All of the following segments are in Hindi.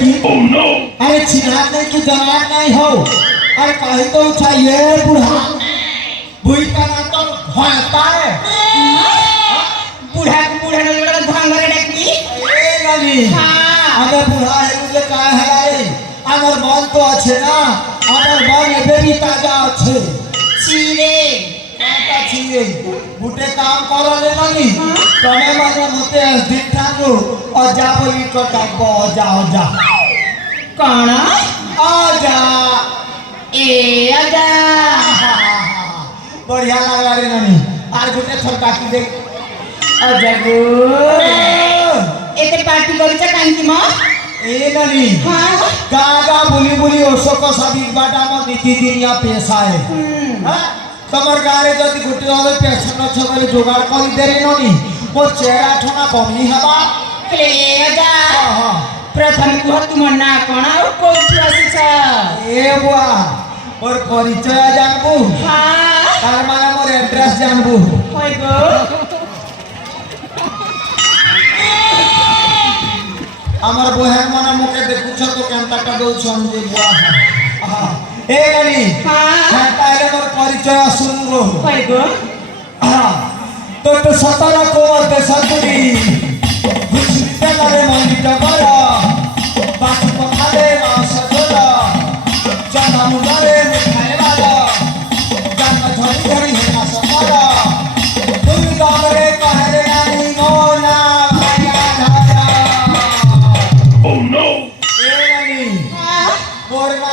की अरे चिनार नहीं कि जनार नहीं हो अरे कहीं तो चाहिए बुढ़ा बुढ़ी का नाम तो भाता है बुढ़ा बुढ़ा ने लड़ा भांगरे डकनी ए ननी अबे बुढ़ा है मुझे का है আমার মন তো আছে না আমার মন এবেই তাজা আছে চিরে কাটা চিরে বুটে কাম করলে নানি তুমি মানে মতে দিন থাকো অজা বলি তো ডাকবো অজা অজা কোন অজা এ আজা बढ़िया লাগলা রে নানি আর গুটে থর কাটি দে আজা গো এতে পার্টি করছ কান্তি মা ए ननी गागा बुली बुली ओसको सभी बाटा म नीति दिनिया पेशा है हां तमर गारे जदी गुटी होले पेशा न छबले जोगाड़ करी देरी ननी मो चेहरा ठना बमी हबा ले आजा हां प्रथम को तुम ना कोन और कोठी आसीछ ए बुआ और परिचय जानबू हां तार माने मोर एड्रेस जानबू होय गो আমার বহের মনে মুখে দেখুছ তো কেনটা দউছন যে বুয়া এ গনি হ্যাঁ তাইলে মোর পরিচয় শুনবো কই গো তো তো সতরা কোর দেশতুরি ঘুষিতে লাগে মন্দির বড় বাকি পখালে মাস জল জনম গরে মিঠাই বালা জন্ম ঝড়ি ঝড়ি হেনা সকাল তুই গামরে কাহরে নানি মোনা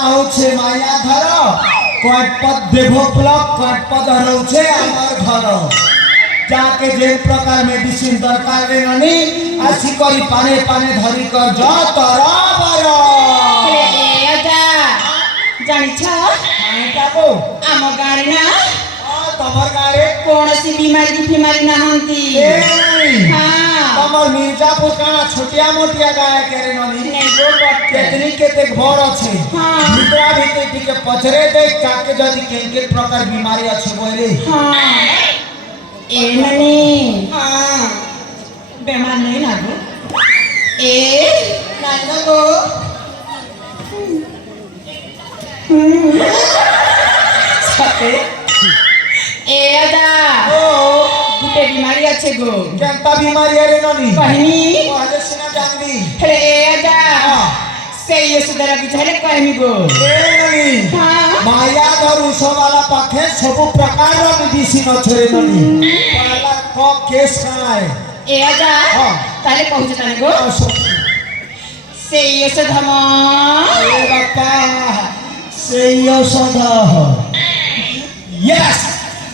होछे माया घर कटपद देवोपलक कटपद रहउछे हमर घर जाके जे प्रकार मेडिसिन दरकार रे ननी आसी करी पाने पाने धरी कर जा तराबर ए आजा जानि छ काको आम गारे ना तमर गारे कोनसी बीमारी ना हंती हां तमर मिर्जापुर का छोटिया मोटिया गाय करे ननी नहीं गो केतनी केते घर আছে हां ভিতরা ভিতরে টিকে পছরে দেখ কাকে যদি কেনকে প্রকার বিমারি আছে বলে हां ए ननी हां बेमार नहीं ना गो ए नाना गो सते ए आजा ओ गुटे बीमारी আছে গো কেনটা বিমারি রে ননি कहनी ওহালে সিনা জানবি हे ए आजा से ये सुदरा बिचारे कहनी गो ए ननी हां माया धर उसवाला पाखे सब प्रकार रो मेडिसिन छरे ननी पहला को केस काय ए आजा हां ताले पहुंच ताने गो से ये सधमा ए बापा से यो सदा यस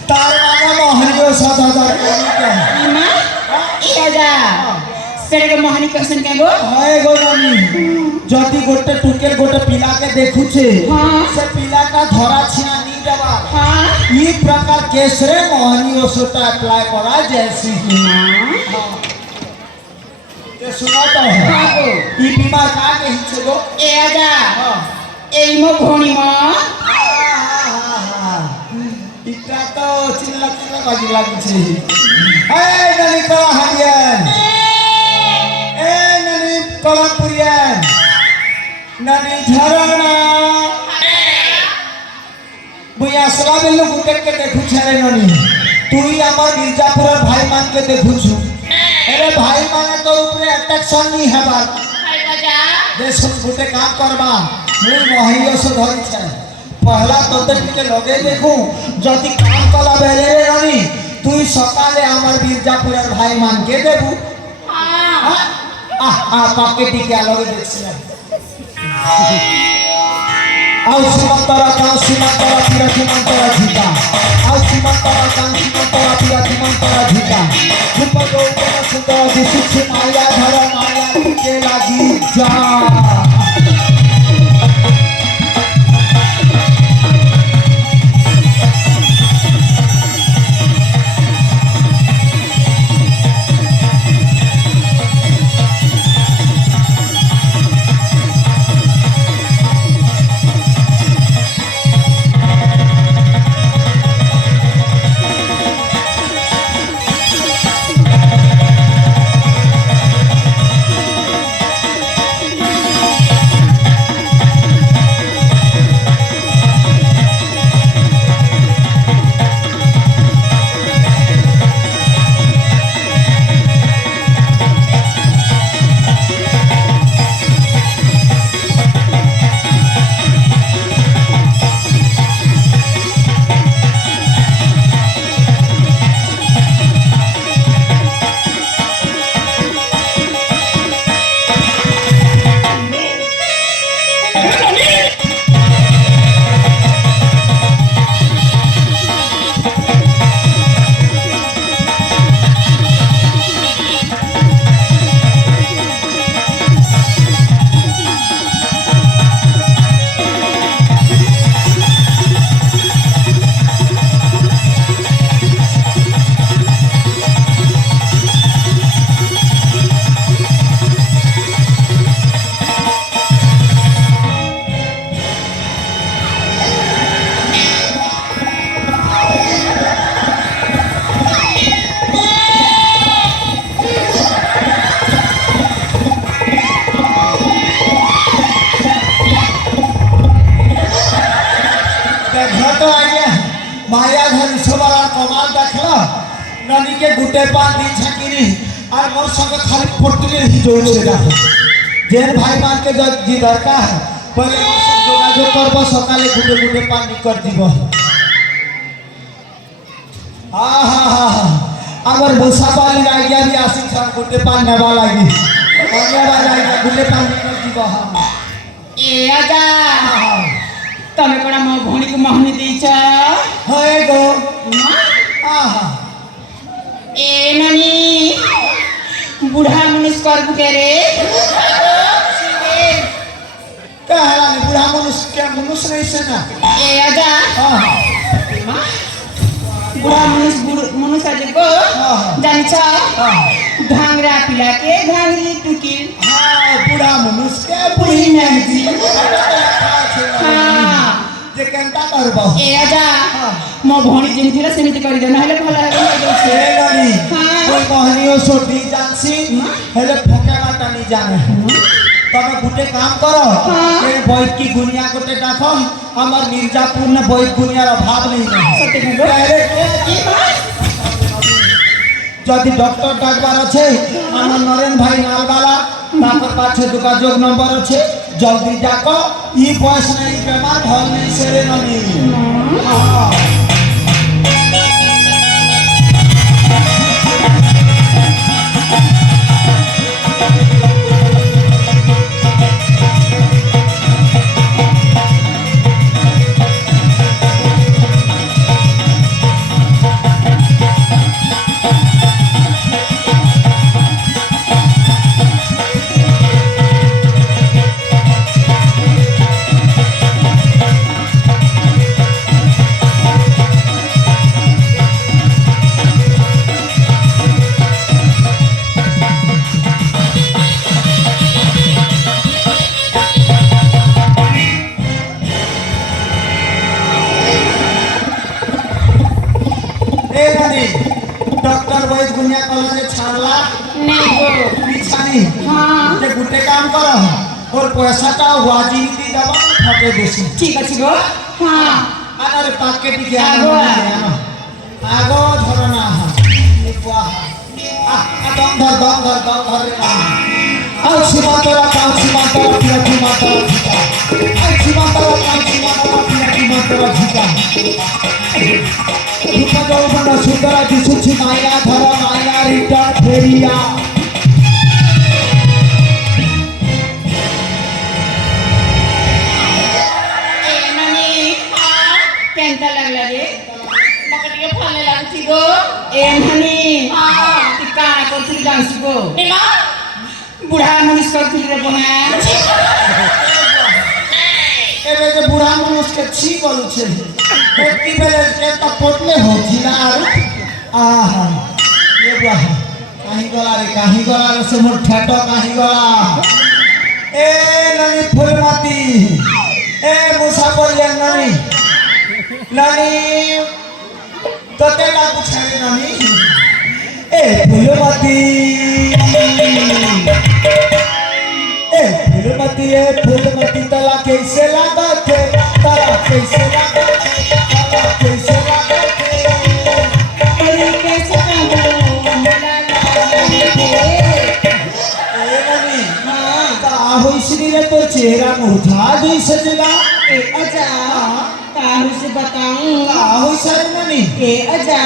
तार माना मोहनियो सदा दर के इमा ए आजा सेरे के मोहनी क्वेश्चन के गो हाय गो नानी जति गोटे टुकेल गोटे पिला के देखुछे हां से पिला का धरा छिना नी दबा हां ई प्रकार केस रे मोहनी ओसोटा अप्लाई करा जैसी हां ते सुना तो है हां गो ई बीमार का के हिचे गो ए आजा हां ए मो भोणी मा इटा तो चिल्ला चिल्ला बाजी लागुछे ए ननी कला हरियन ए ननी कला पुरियन ननी झरणा बुया सला बेलो गुटे के देखु छरे ननी तुई हमर मिर्जापुर भाई मान के देखु छु अरे भाई माने तो ऊपर अटैक्शन नहीं हबार हाय राजा देश गुटे काम करबा मुई मोहियो से धरि छै पहला तोते टिके लगे देखू जदि काम कला बेले रे ननी तुई सकाले हमर मिर्जापुर भाई मान के देबू हां आ पाके टिके लगे देखछि आउ सीमांतरा काउ सीमांतरा तीरा सीमांतरा झिका आउ सीमांतरा काउ सीमांतरा तीरा सीमांतरा झिका सुपर गो उपन सुंदर दिसुछि माया धर माया के लागी जा নানি কে গুটে পা দি ছাকিনি আর মোর সঙ্গে খালি ফটকে হি জড়ছে দেখো যেন ভাই মানকে যদি দরকার বলে যোগাযোগ করবো সকালে গুটে গুটে পানি কর দিব আমার মুসাফালি আইয়া भी আসি ছাড় গুটে পানি নেবা লাগি গুটে পানি কর দিব ए आजा तमे कोना मो भौणी को महनी देइछ হয় গো ए नानी बुढ़ा मनुष्य करबु के रे कहला नि बुढ़ा मनुष्य के मनुष्य नहीं से ना ए आजा बुढ़ा मनुष्य आज को जानी छ घांगरा पिला के घांगरी टुकी बुढ़ा मनुष्य के बुढ़ी नानी हाँ जे केनता करबो ए आजा मो भौणी जेमि थिला सेमिति करि दे नहले भला हेबो ए गानी हाँ। कोई कहनियो सोटी जानसी हेले फके माटा नहीं जाने तमे गुटे काम करो हाँ। ए बैठ की गुनिया गोटे डाको हमर मिर्जापुर ने बैठ गुनियार अभाव नहीं है सत्य कहलो যদি ডক্টর ডাকবার আছে আমার নরেন ভাই নালবালা তারপর পাছে যোগাযোগ নম্বর আছে জলদি ডাকো ই বয়স নাই বেমার ভাল নেই সেরে ননি डॉक्टर वैद गुनिया कॉलेज छाड़ला नहीं गो बिछानी हाँ जे गुटे काम करो और पैसाटा वाजिबी दबा फटे देसी ठीक আছে গো हाँ আরে প্যাকেট কি আগো আগো ধরনা এ বাহ দম ধর আও সীমান্তরা cow সীমান্তরা পিয়াটি Matara ঝিকা I সীমান্তরা cow সীমান্তরা পিয়াটি Matara ঝিকা রূপা যৌবন সুন্দরা দিশুছি মায়া ধর মায়া রিটার্ন ফেরিয়া ए नानी हाँ केनता लागला रे मका टिके फले लागछि गो ए नानी हाँ ती काना करथि जांसि गो निमा बुढ़ा मनुष्य करथि रे बना এবে যে বুড়া মানুষকে ছি বলছে একটি বেলে একটা পটলে হচ্ছি না আর আহা এ বাহ কাহি গলা রে সে মোর ঠেট কাহি গলা এ ননি ফুলমতি এ মুসা বললেন ননি ননি তোতে লাগু ছাড়ে ননি এ ফুলমতি फूलमती तला कैसे लगा थे तला कैसे लगा थे तला कैसे लगा थे अरे कैसे कहूं मोला लागे ए ननी हां का होइसनी रे तो चेहरा मुरझा जैसे जला ए अजा काहू से बताऊं का होइसर ननी ए अजा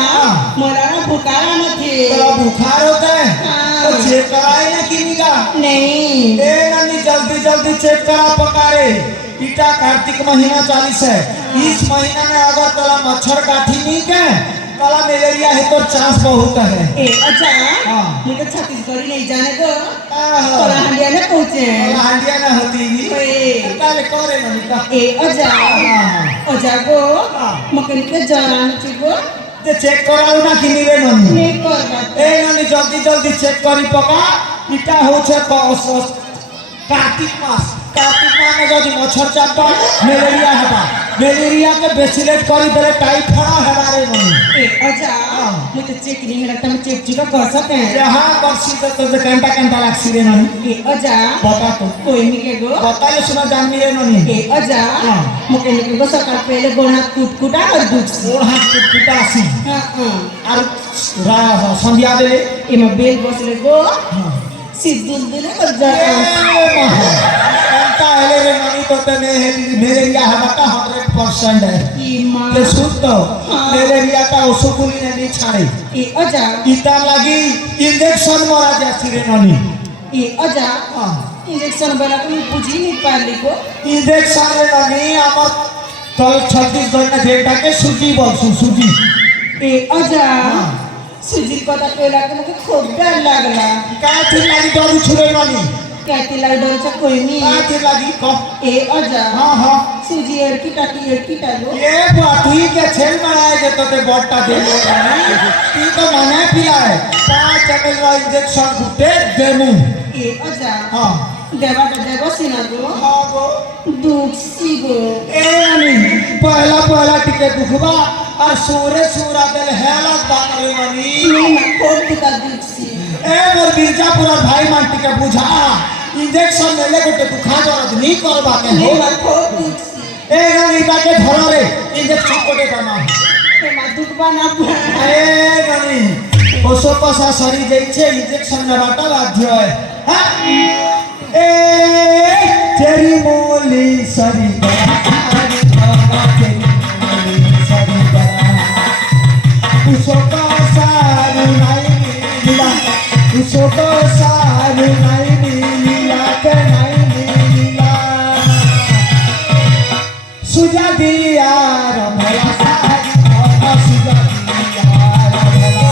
मोरा ना बुखार मथे तो बुखार होता है तो चेक कराए ना किनिका नहीं ए ननी जल्दी जल्दी चेक करा पकारे इटा कार्तिक महीना 40 है इस महीना में अगर तला मच्छर काठी नहीं के तला मलेरिया है तो चांस बहुत है ए अच्छा हाँ। मुझे छत्तीसगढ़ी नहीं जाने को आहा। तोला हंडिया ने पहुंचे तला हंडिया ना होती ओए। काले करे ननी का ए अजा हाँ। अजा को हाँ। मकनी के जान चिको जे चेक कराओ ना किनी रे ननी नहीं कर बात ए ननी जल्दी जल्दी चेक करी पका इटा हो छे कार्तिक मास में जदि मच्छर चापा मेलेरिया हेबा मेलेरिया के बेसिलेट करी देले टाइफाइड हेबा रे ननी ए अजा मुझे चेक नहीं मिला तुम चेक चुका कर सकते हैं जहां करसी तो घंटा लागसी रे ननी ए अजा बता तो कोई नहीं के गो बताले सुना जाननी रे ननी ए अजा मुके नहीं को सकाळ पहले गोणा कुटकुटा और दूध गोड़ हाथ कुटा आसी हां हां और संध्या देले एमा बेल बसले गो सिद्धूल दिले और जा कंटा हेले रे ननी तो ते मेलेरिया हेबा का 100% है ई मां ते सुत तो मेलेरिया का ओसुकुली ने नहीं छाड़े ए अजा इता लगी इंजेक्शन मरा जासी रे ननी ए अजा इंजेक्शन वाला को बुझी नहीं पारली को इंजेक्शन रे ननी आमर तल 36 घंटा जेटा के सुजी बोलसु सुजी ए अजा सुजी कथा पेला के मुझे खूब डर लागला का थी लगी डरू छुरे ननी कहती लाई डर चा कोई नहीं का थी लगी को ए अजा हां सुजी एड़की टालो ये बातुई के छेल बनाए जे तो ते बोटा दे तू तो मने पिलाए 5 ml का इंजेक्शन गुटे देमु ए अजा हां देवा सिना गो हां गो दुख सी गो ए ननी पहला टिके दुखबा और सूरे सूरा दिल हेला बारे ननी नहीं मैं खोल दुका दुख सी ए मोर बीरजापुर भाई मानती के बुझा इंजेक्शन लेले गोटे दुखा दर्द नहीं करबा के हो नहीं मैं खोल दुख सी ए गनी बाके धरो रे इंजेक्शन कोटे दमा ए मैं दुख बना ए गनी ओसो पसा सरी जाइछे इंजेक्शन में बाटा बाध्य है हां ए तेरी मोली सरी उसको सारू नहीं मिला के नहीं मिला सुजा दिया रमला सारी और सुजा दिया रमला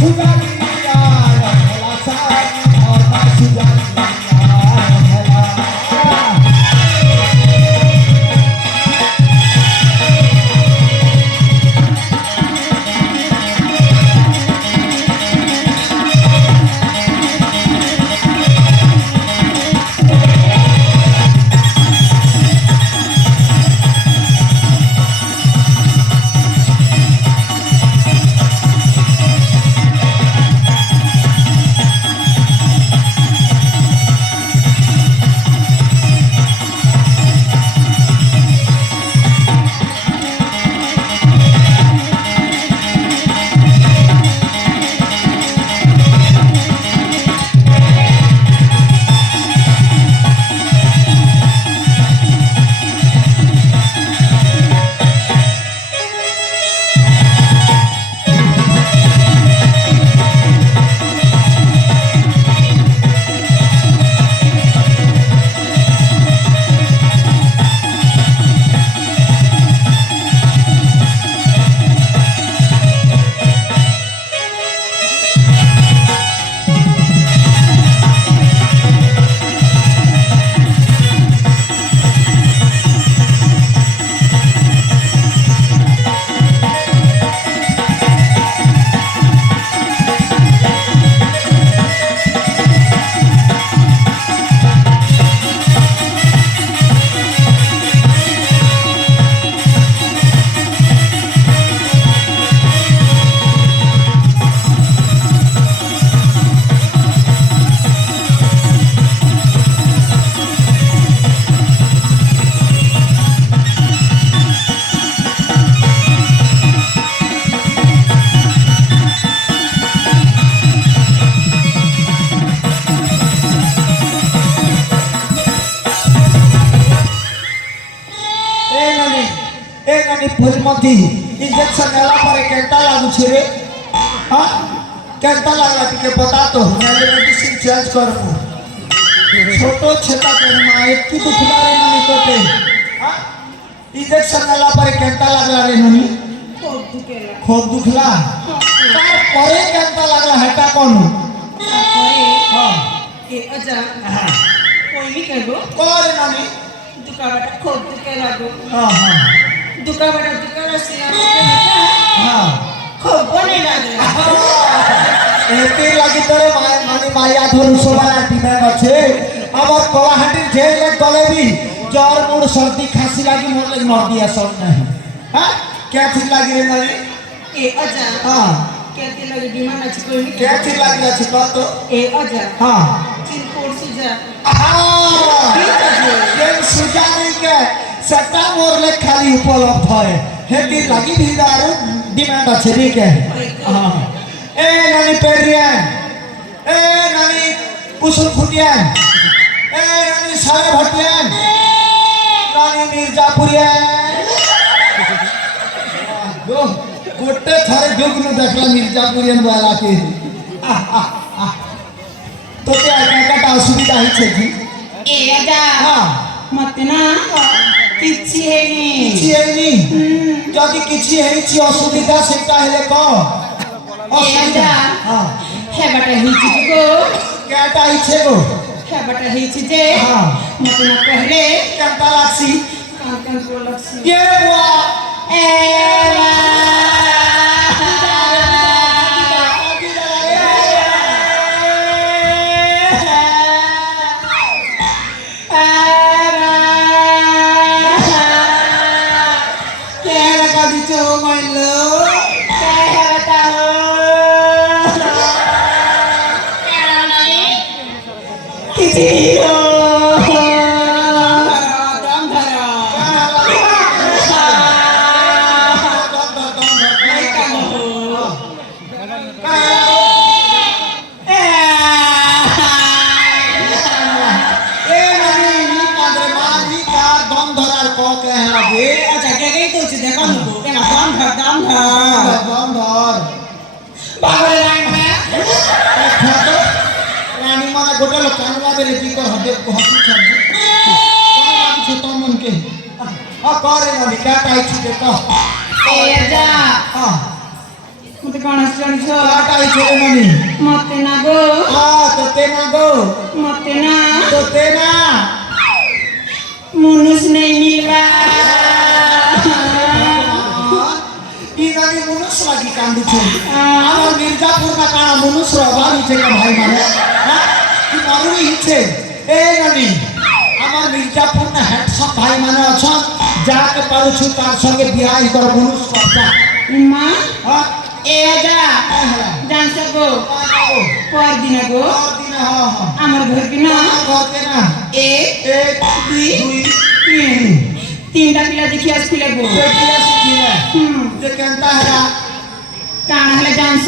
सुजा दिया रमला सारी और सुजा दिया रमला फुलमती इंजेक्शन नेला पर केंता लागू छे रे हां केंता लागला टिके बता तो मैं मेडिसिन चेंज करबो छोटो छेता कर मा एक की दुखला रे ननी तोते हां इंजेक्शन नेला पर केंता लागला रे ननी खूब दुखला तार परे केंता लागला हेटा कोन हां ए अजा कोई भी कहबो कोरे ननी दुकाबाटा खूब दुखे लागो हां हां दुकाबाटा दुकाला सिया हां खूब बने लागला एते লাগি তোরে মানে মাইয়া ধরু সবার টিমে আছে আমার কলাহাটির ঝেড়ে গলে भी জ্বর মুড় सर्दी खांसी लागी मोर लगी मर दिया सब नहीं हां क्या ठीक लागी रे नानी ए अजा हां क्या ते लगे डिमांड अछि कोई क्या ठीक लागी अछि बात तो ए अजा हां चिन कोड सुजा हां ये सुजा नहीं के सट्टा मोर ले खाली उपलब्ध है हेती लागी भी दारू डिमांड अछि रे के हां ए नानी पेरिया ए नानी कुसुम फुटिया ए नानी सारे भटिया नानी मिर्जापुरिया गो गोटे थारे दुख न देखला मिर्जापुरियन वाला के तो क्या काटा असुविधा ही छे की ए अजा हां मते ना किछि हेनी किछि हेनी जदी किछि हेछि असुविधा सेटा हेले क असुविधा हां हे बटा हिछि गो केटा इछे गो हे बटा हिछि जे हां मते ना पहले केटा लासी कान को लक्ष्य ये बुआ ए गोटे लोग कानवा बेले की कर हदे को हसी छन कोन बात छ तो मन के आ करे न लिखा काई छी दे तो ए जा हां मते कोन हसनी छ काई छे मनी मते ना गो हां तो ते ना गो मते ना तो ते ना मनुष्य नहीं मिलवा ई नानी मनुष्य लागी कांदी छे আমার মির্জাপুর না কানা মনুষ্য বাড়ি থেকে ভাই মানে হ্যাঁ কি মারুই হিচ্ছে এ নানি আমার মির্জাপুর না হ্যান্ডসাম ভাই মানে আছেন যাকে পারুছু তার সঙ্গে বিয়াহ কর মনুষ্য কথা মা হ্যাঁ এ যা জান সবো পর দিন গো দিন হ্যাঁ হ্যাঁ আমার ঘর কি না ঘর কে না এক এক দুই তিন তিনটা পিলা দেখি আসছিল গো পিলা শিখিলা যে কেনতা হেলা কানা হলে জানছ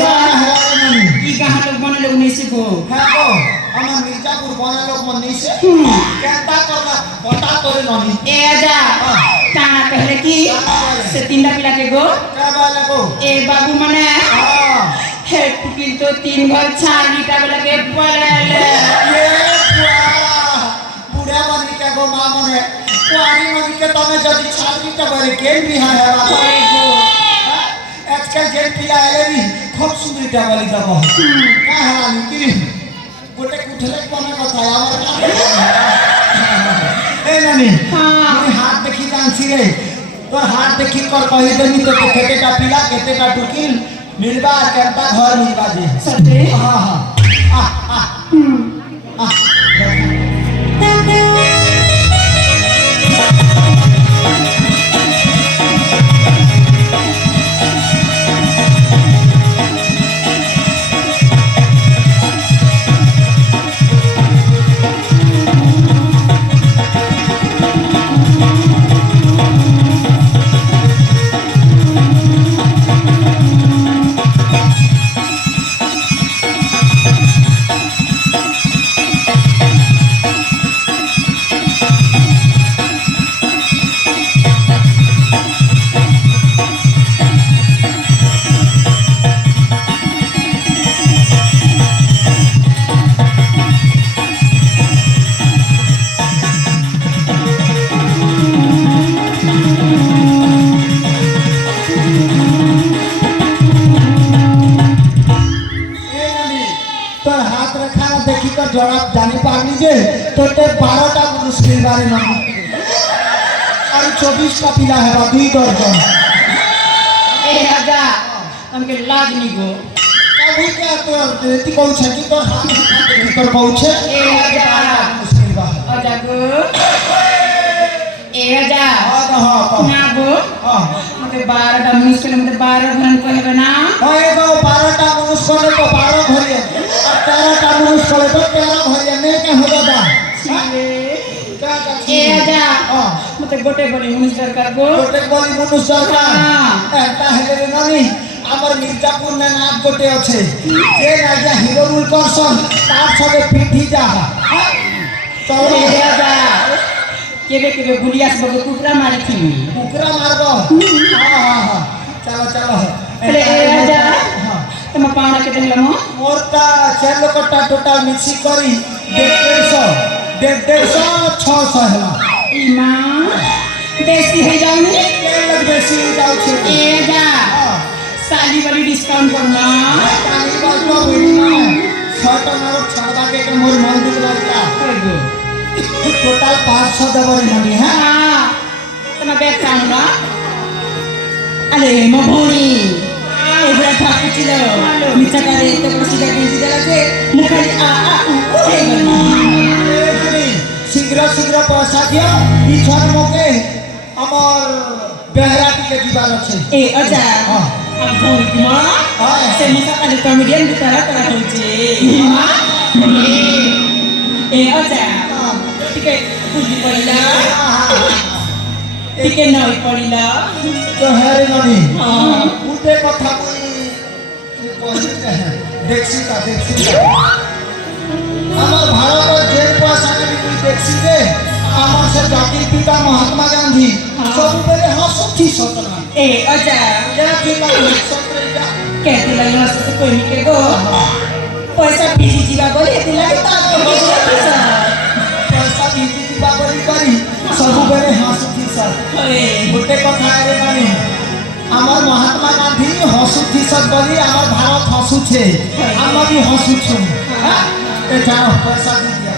ই গাহা লোক বনে লোক নিছে গো হ্যাঁ গো আমার মির্জাপুর বনে লোক মন নিছে কেনতা করলা বটা করে ননি এ যা কানা পহলে কি সে তিনটা পিলা के गो का बाला गो ए बाबू मने हां हे टुकिल तो तीन घर छानीटा वाला के पलेले ये बुढ़ा बनी के गो मां मने कुआरी मनी के तमे जदी छानीटा बारे के बिहार है बाबा गो आजकल जेल पिला आले भी खूब सुंदर डावाली दबो का हालानी की गोटे कुठले कोने কথা আমার ए नानी हां तुम हाथ देखी जानसी रे तो हाथ देखी कर कहि देनी तो केतेटा पिला केतेटा टुकिल मिलबा केनता घर मिलबा जे सते हां हां आ आ आ जवाब जानी पारनी जे तोते 12टा मुश्किल बारे न और 24 का पिला है दुई दर्जन ए राजा हमके लाज नहीं गो कभी क्या तो ती कहू छ कि तो हाथ कर कहू छ ए राजा मुश्किल बा করে মধ্যে 12 ঘন কইবে না হয় গো 12টা মানুষ করে তো 12 ঘরিয়া আর 13টা মানুষ করে তো 13 ঘরিয়া নে কে হবে দা এ রাজা মতে গোটে বলি মুনিশ দরকার গো গোটে বলি মানুষ দরকার এটা হেলে রে নানি আমার মির্জাপুর না নাক গোটে আছে যে রাজা হিরোরুল করছন তার সবে পিঠি যা চলো এ রাজা কেবে কেবে গুলি আসবো গো কুকুরা মারিছিনি কুকুরা মারবো হ্যাঁ চলো চলো তাহলে এ রাজা তোমার পাওনা কেটে দিলাম মোরটা চার লোকটা টোটাল মিক্সি করি 150 600 হেলা ইমা বেশি হয়ে যাওনি বেশি যাচ্ছে এ রাজা সালি বালি ডিসকাউন্ট করনা কানি বলতো বুঝি না ছটা নরক ছড়বাকে কে মোর মন্দির লাগতা কইগো টোটাল 500 দেবরি নানি হ্যাঁ তোমার ব্যাগ টানো আরে মো ভৌনি এগুলা ঠাকুর ছিল মিথ্যা করে এত বড় সিধা গেঞ্জি দেওয়াছে মুখালি হয়ে গেল শীঘ্র শীঘ্র পয়সা দিও ইছর মোকে আমার বেহরাটিকে দিবার আছে এ অজা আর ভৌনি মা সে মুখা কালি কমেডিয়ান বিতারা করা হচ্ছে এ অজা ଟିକେ ବୁଝି ପଡ଼ିଲା ଟିକେ ନଈ ପଡ଼ିଲା তো হ্যাঁ নানি ହଁ উঠে কথা দেখছি আমার ভারতের যে পয়সা তুই দেখছি যে আমার সে জাতির পিতা মহাত্মা গান্ধী ସବୁବେଳେ ହସୁଛି ସତନା ଏ ଅଜା କେତେ ଲାଗି ହସୁଛୁ କହିବି କେ ଗୋ ପଇସା ପିଜି ଯିବା ବୋଲି ଏତେ ଲାଗି ତ ପଇସା ଭିଜି ଯିବା ବୋଲି କରି ସବୁବେଳେ ହସୁଛି ସାର୍ ଗୋଟେ କଥା ଆରେ ନାନୀ আমার মহাত্মা গান্ধী হসুছি সব বলি আমার ভারত হসুছে আমরা বি হসুছু এ যাও পয়সা দিয়ে দিয়া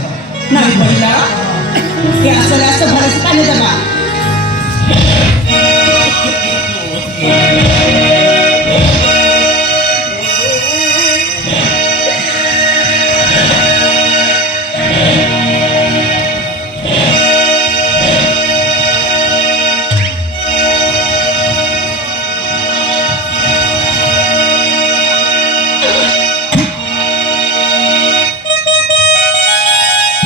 ନାଇଁ ପଡ଼ିଲା ଏ ଆସରେ ଆସ ଭଲସେ ପାଣି ଦେବା